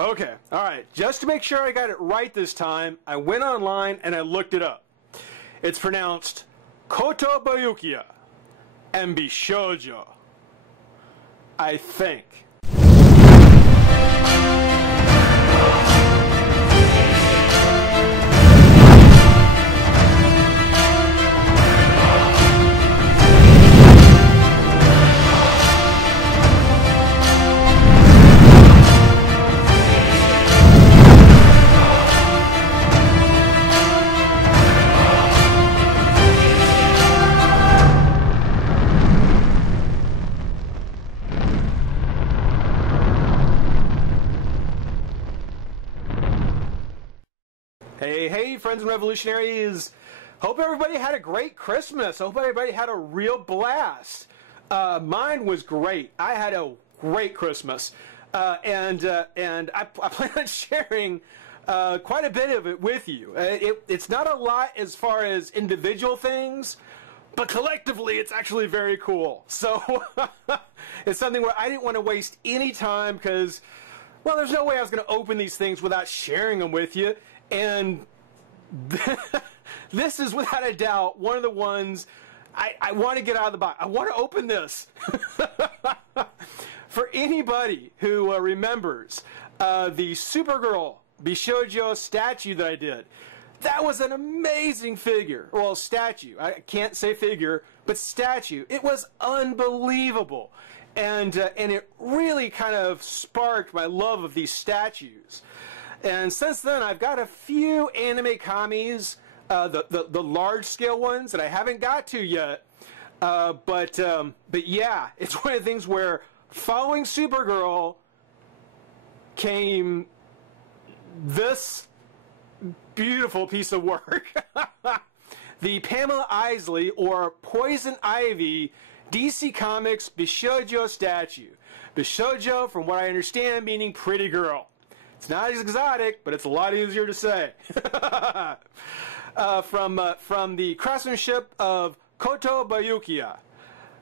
Okay, all right. Just to make sure I got it right this time, I went online and I looked it up. It's pronounced Kotobayukiya and Bishoujo, I think. Hey, friends and revolutionaries. Hope everybody had a great Christmas. Hope everybody had a real blast. Mine was great. I had a great Christmas. And I plan on sharing quite a bit of it with you. It's not a lot as far as individual things, but collectively it's actually very cool. So it's something where I didn't want to waste any time because, well, there's no way I was going to open these things without sharing them with you. And this is without a doubt one of the ones I want to get out of the box. I want to open this. For anybody who remembers the Supergirl Bishoujo statue that I did, that was an amazing figure. Well, statue. I can't say figure, but statue. It was unbelievable. And it really kind of sparked my love of these statues. And since then, I've got a few anime commies, the large-scale ones that I haven't got to yet. But yeah, it's one of the things where following Supergirl came this beautiful piece of work. The Pamela Isley, or Poison Ivy, DC Comics Bishoujo statue. Bishoujo, from what I understand, meaning pretty girl. It's not as exotic, but it's a lot easier to say. From the craftsmanship of Kotobayukiya.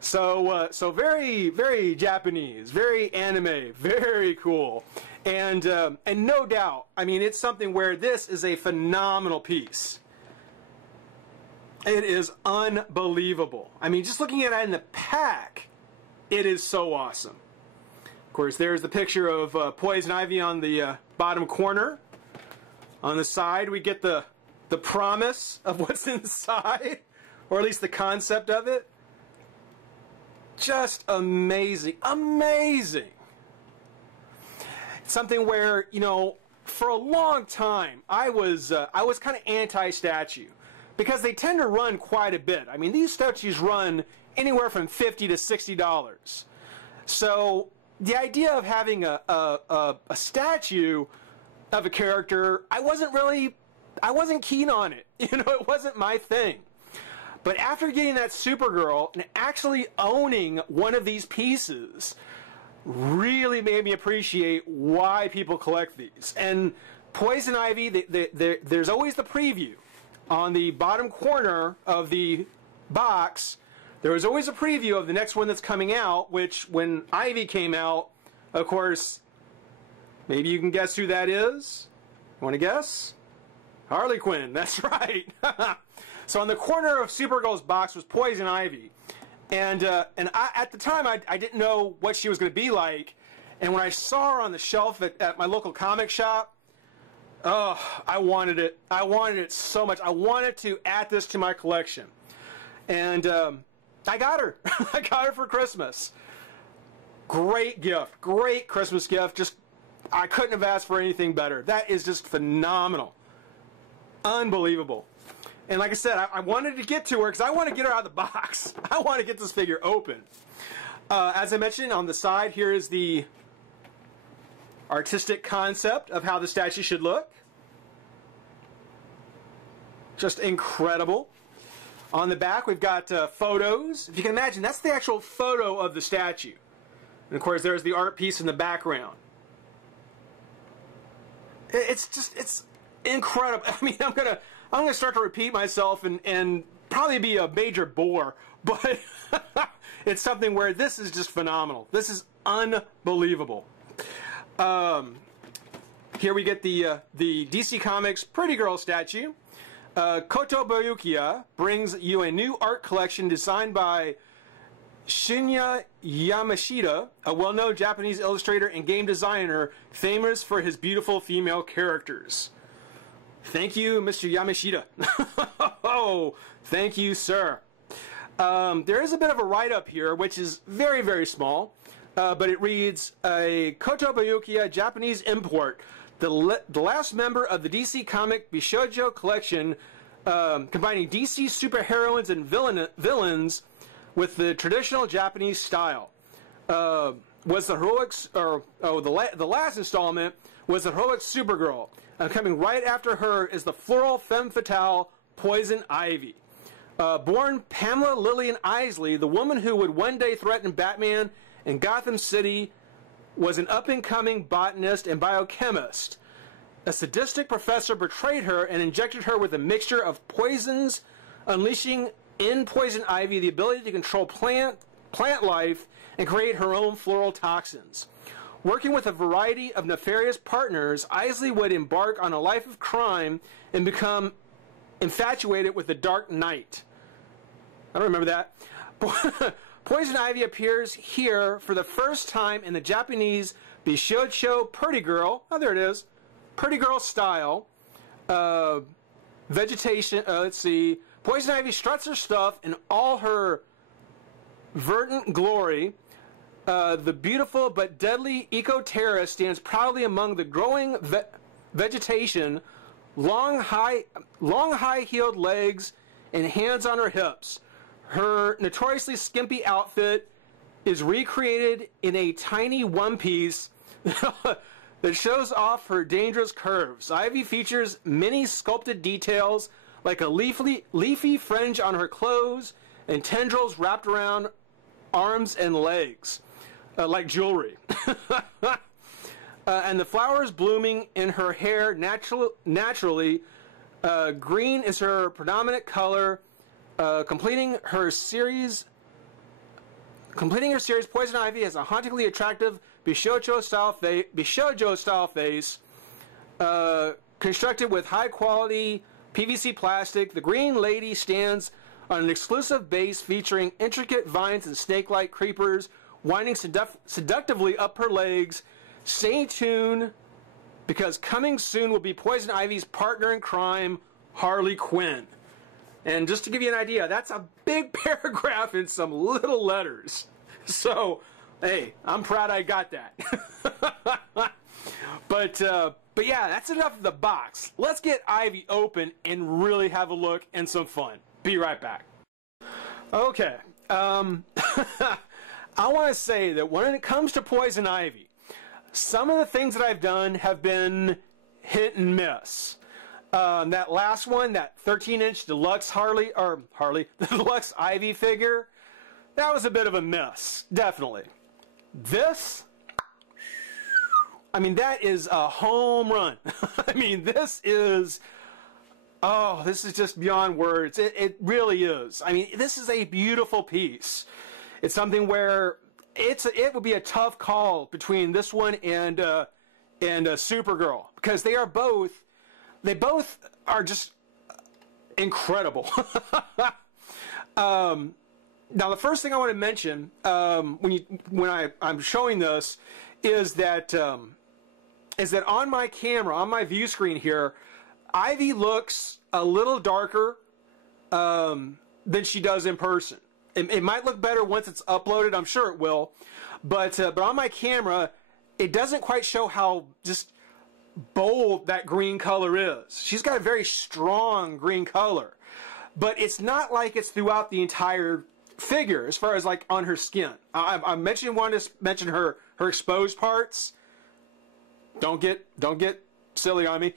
So very, very Japanese, very anime, very cool. And no doubt, I mean, it's something where this is a phenomenal piece. It is unbelievable. I mean, just looking at it in the pack, it is so awesome. Of course, there's the picture of Poison Ivy on the bottom corner. On the side, we get the promise of what's inside, or at least the concept of it. Just amazing, amazing. Something where, you know, for a long time, I was kind of anti-statue because they tend to run quite a bit. I mean, these statues run anywhere from $50 to $60. So the idea of having a statue of a character, I wasn't keen on it. You know, it wasn't my thing. But after getting that Supergirl and actually owning one of these pieces really made me appreciate why people collect these. And Poison Ivy, there's always the preview. On the bottom corner of the box, there was always a preview of the next one that's coming out, which when Ivy came out, of course, maybe you can guess who that is? Want to guess? Harley Quinn, that's right. So on the corner of Supergirl's box was Poison Ivy. And I, at the time, I didn't know what she was going to be like. And when I saw her on the shelf at my local comic shop, oh, I wanted it. I wanted it so much. I wanted to add this to my collection. And I got her. I got her for Christmas. Great gift. Great Christmas gift. Just, I couldn't have asked for anything better. That is just phenomenal. Unbelievable. And like I said, I wanted to get to her because I want to get her out of the box. I want to get this figure open. As I mentioned, on the side, here is the artistic concept of how the statue should look. Just incredible. On the back, we've got photos. If you can imagine, that's the actual photo of the statue. And of course, there's the art piece in the background. It's incredible. I mean, I'm gonna start to repeat myself and probably be a major bore, but it's something where this is just phenomenal. This is unbelievable. here we get the DC Comics Pretty Girl statue. Koto Boyukia brings you a new art collection designed by Shinya Yamashita, a well-known Japanese illustrator and game designer famous for his beautiful female characters. Thank you, Mr. Yamashita. Oh, thank you, sir. There is a bit of a write-up here, which is very, very small, but it reads, a Koto Boyukia Japanese import, the last member of the DC comic Bishoujo collection, combining DC superheroines and villains with the traditional Japanese style. Was the heroics, or the last installment was the heroic Supergirl. Coming right after her is the floral femme fatale Poison Ivy. Born Pamela Lillian Isley, the woman who would one day threaten Batman in Gotham City was an up-and-coming botanist and biochemist. A sadistic professor betrayed her and injected her with a mixture of poisons, unleashing in Poison Ivy the ability to control plant life and create her own floral toxins. Working with a variety of nefarious partners, Isley would embark on a life of crime and become infatuated with the Dark Knight. I don't remember that. Poison Ivy appears here for the first time in the Japanese Bishoujo Pretty Girl. Oh, there it is. Pretty Girl style. Vegetation. Let's see. Poison Ivy struts her stuff in all her verdant glory. The beautiful but deadly Eco-Terra stands proudly among the growing vegetation, long high-heeled legs and hands on her hips. Her notoriously skimpy outfit is recreated in a tiny one piece that shows off her dangerous curves. Ivy features many sculpted details like a leafy fringe on her clothes and tendrils wrapped around arms and legs. Like jewelry. And the flowers blooming in her hair naturally. Green is her predominant color. Completing her series, Poison Ivy has a hauntingly attractive Bishoujo style face, constructed with high quality PVC plastic. The Green Lady stands on an exclusive base featuring intricate vines and snake-like creepers winding seductively up her legs. Stay tuned, because coming soon will be Poison Ivy's partner in crime, Harley Quinn. And just to give you an idea, that's a big paragraph in some little letters. So, hey, I'm proud I got that. But yeah, that's enough of the box. Let's get Ivy open and really have a look and some fun. Be right back. Okay. I want to say that when it comes to Poison Ivy, some of the things that I've done have been hit and miss. That last one, that 13-inch deluxe the deluxe Ivy figure, that was a bit of a miss, definitely. This, I mean, that is a home run. I mean, this is just beyond words. It really is. I mean, this is a beautiful piece. It's something where it would be a tough call between this one and Supergirl, because they both are just incredible. Now, the first thing I want to mention when I'm showing this is that on my camera, on my view screen here, Ivy looks a little darker than she does in person. It might look better once it's uploaded. I'm sure it will, but on my camera, it doesn't quite show how just bold that green color is. She's got a very strong green color, but it's not like it's throughout the entire figure as far as like on her skin. I wanted to mention her exposed parts. Don't get silly on me.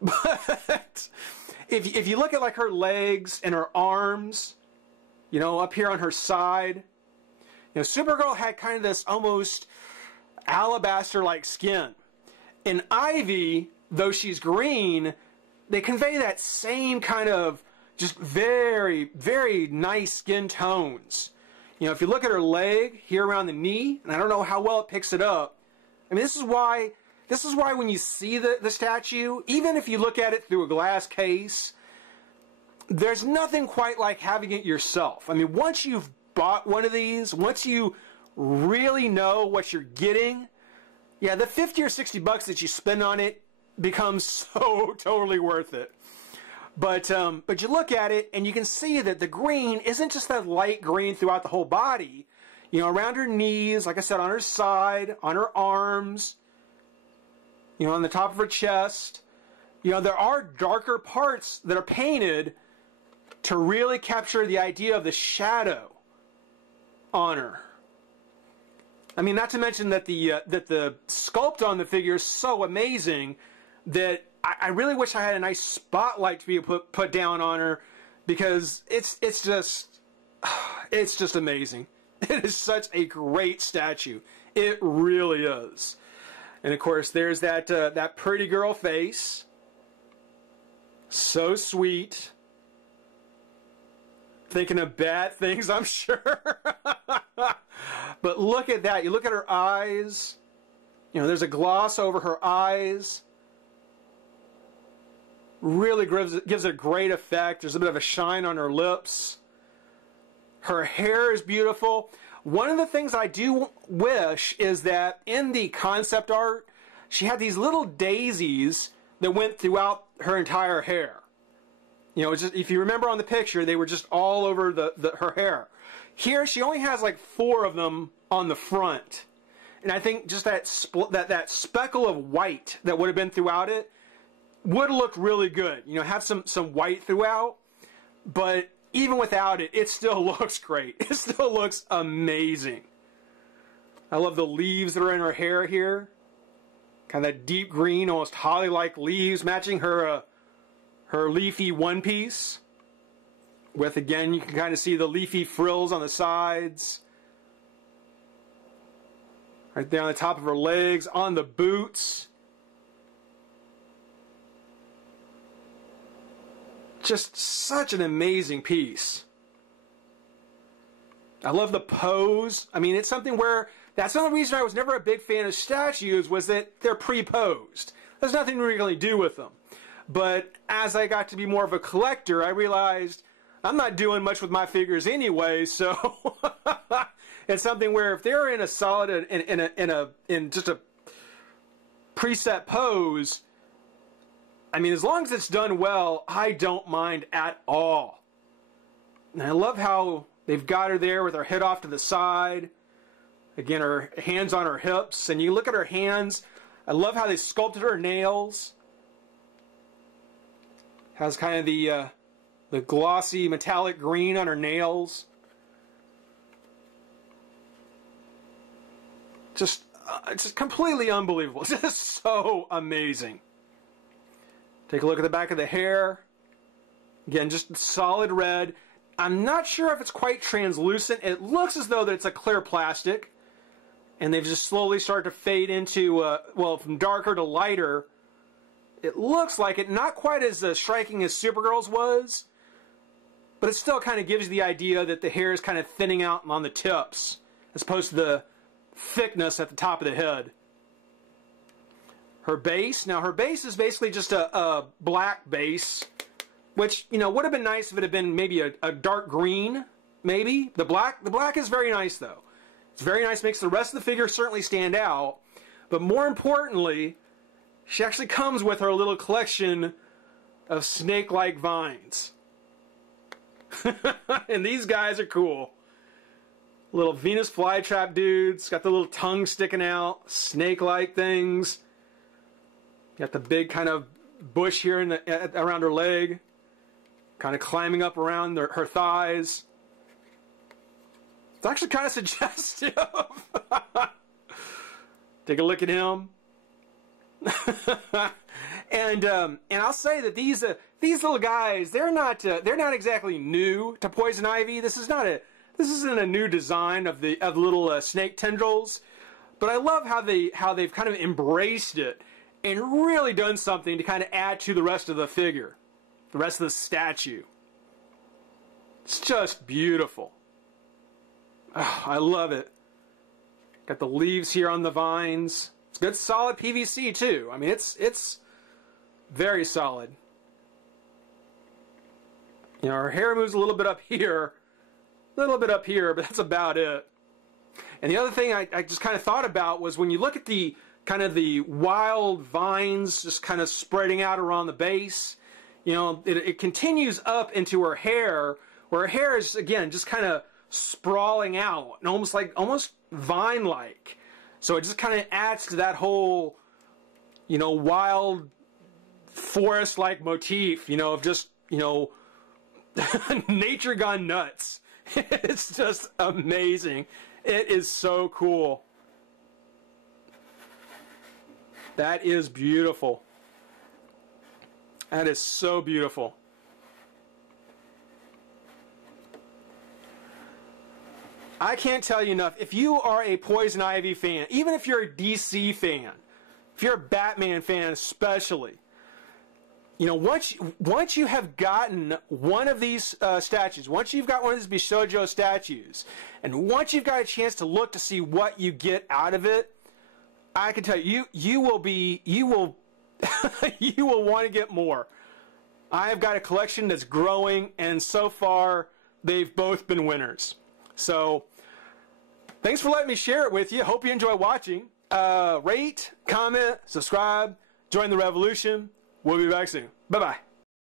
But if you look at like her legs and her arms, you know, up here on her side, you know, Supergirl had kind of this almost alabaster-like skin. In Ivy, though she's green, they convey that same kind of just very, very nice skin tones. You know, if you look at her leg here around the knee, and I don't know how well it picks it up, I mean, this is why when you see the statue, even if you look at it through a glass case, there's nothing quite like having it yourself. I mean, once you've bought one of these, once you really know what you're getting, yeah, the 50 or 60 bucks that you spend on it becomes so totally worth it. But you look at it and you can see that the green isn't just that light green throughout the whole body. You know, around her knees, like I said, on her side, on her arms, you know, on the top of her chest. You know, there are darker parts that are painted to really capture the idea of the shadow on her. I mean, not to mention that the sculpt on the figure is so amazing that I really wish I had a nice spotlight to be able to put down on her, because it's just amazing. It is such a great statue. It really is. And of course, there's that pretty girl face. So sweet. Thinking of bad things, I'm sure. But look at that. You look at her eyes. You know, there's a gloss over her eyes. Really gives it a great effect. There's a bit of a shine on her lips. Her hair is beautiful. One of the things I do wish is that in the concept art, she had these little daisies that went throughout her entire hair. You know, just, if you remember on the picture, they were just all over her hair. Here, she only has like 4 of them on the front. And I think just that speckle of white that would have been throughout it would have looked really good. You know, have some white throughout. But even without it, it still looks great. It still looks amazing. I love the leaves that are in her hair here. Kind of that deep green, almost holly-like leaves matching her leafy one piece. With, again, you can kind of see the leafy frills on the sides. Right there on the top of her legs, on the boots. Just such an amazing piece. I love the pose. I mean, it's something where, that's the only reason I was never a big fan of statues, was that they're pre-posed. There's nothing to really do with them. But as I got to be more of a collector, I realized I'm not doing much with my figures anyway, so it's something where if they're in a solid, in just a preset pose, I mean, as long as it's done well, I don't mind at all. And I love how they've got her there with her head off to the side. Again, her hands on her hips. And you look at her hands. I love how they sculpted her nails. Has kind of the glossy metallic green on her nails. Just completely unbelievable. Just so amazing. Take a look at the back of the hair. Again, just solid red. I'm not sure if it's quite translucent. It looks as though that it's a clear plastic. And they've just slowly started to fade into, well, from darker to lighter. It looks like it. Not quite as striking as Supergirl's was. But it still kind of gives you the idea that the hair is kind of thinning out on the tips, as opposed to the thickness at the top of the head. Her base. Now, her base is basically just a black base, which, you know, would have been nice if it had been maybe a dark green, maybe. The black is very nice, though. It's very nice, makes the rest of the figure certainly stand out. But more importantly, she actually comes with her little collection of snake-like vines. And these guys are cool. Little Venus flytrap dudes, got the little tongue sticking out, snake-like things. Got the big kind of bush here around her leg, kind of climbing up around her thighs. It's actually kind of suggestive. Take a look at him. And I'll say that these little guys, they're not exactly new to Poison Ivy. This isn't a new design of the little snake tendrils, but I love how they've kind of embraced it and really done something to kind of add to the rest of the figure, the rest of the statue. It's just beautiful. Oh, I love it. Got the leaves here on the vines. It's good solid PVC too. I mean, it's very solid. You know, her hair moves a little bit up here, but that's about it. And the other thing I just kind of thought about was when you look at the kind of the wild vines just kind of spreading out around the base, you know, it continues up into her hair, where her hair is, again, just kind of sprawling out, and almost vine-like. So it just kind of adds to that whole, you know, wild forest-like motif, you know, of just, you know, nature gone nuts. It's just amazing. It is so cool. That is beautiful. That is so beautiful. I can't tell you enough. If you are a Poison Ivy fan, even if you're a DC fan, if you're a Batman fan especially, you know, once you have gotten one of these statues, once you've got one of these Bishoujo statues, and once you've got a chance to look to see what you get out of it, I can tell you, you will you will want to get more. I have got a collection that's growing, and so far they've both been winners. So thanks for letting me share it with you. Hope you enjoy watching. Rate, comment, subscribe, join the revolution. We'll be back soon. Bye-bye.